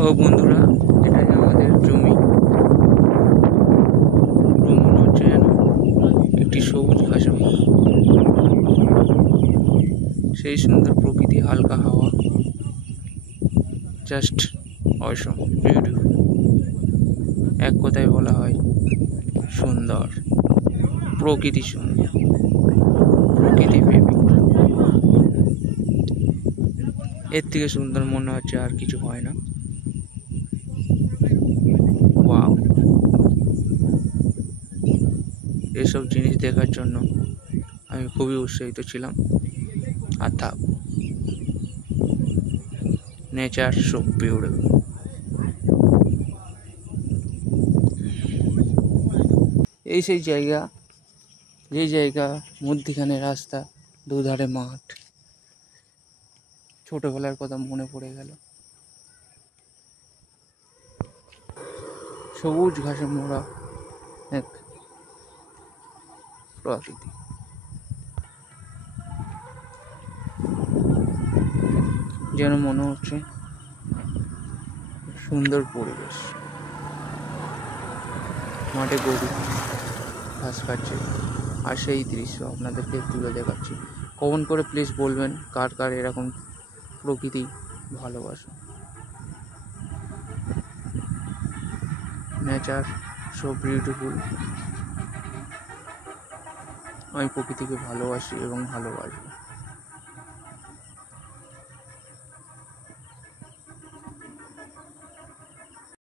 ও বন্ধুরা, এটাই আমাদের জমি। পুরো মনে হচ্ছে যেন একটি সবুজ ঘাসে মোড়া। সেই সুন্দর প্রকৃতি, হালকা হাওয়া, জাস্ট অসম, বিউটিফুল। এক কথায় বলা হয় সুন্দর। প্রকৃতি সুন্দর, প্রকৃতি প্রেমী। এর থেকে সুন্দর মনে হচ্ছে আর কিছু হয় না। ওয়াও, এসব জিনিস দেখার জন্য আমি খুবই উৎসাহিত ছিলাম। আর থাক, নেচার সো বিউটিফুল। এই সেই জায়গা, যে জায়গা মধ্যিখানে রাস্তা, দুধারে মাঠ। ছোটবেলার কথা মনে পড়ে গেল। সবুজ ঘাসে মোড়া এক প্রকৃতি। যেন মনে হচ্ছে সুন্দর পরিবেশ। মাঠে গরু ঘাস খাচ্ছে, আর সেই দৃশ্য আপনাদেরকে তুলে দেখাচ্ছি। কমেন্ট করে প্লিজ বলবেন কার কার এরকম প্রকৃতি ভালোবাসে। Nature so beautiful. আমি প্রকৃতিকে ভালোবাসি এবং ভালোবাসি।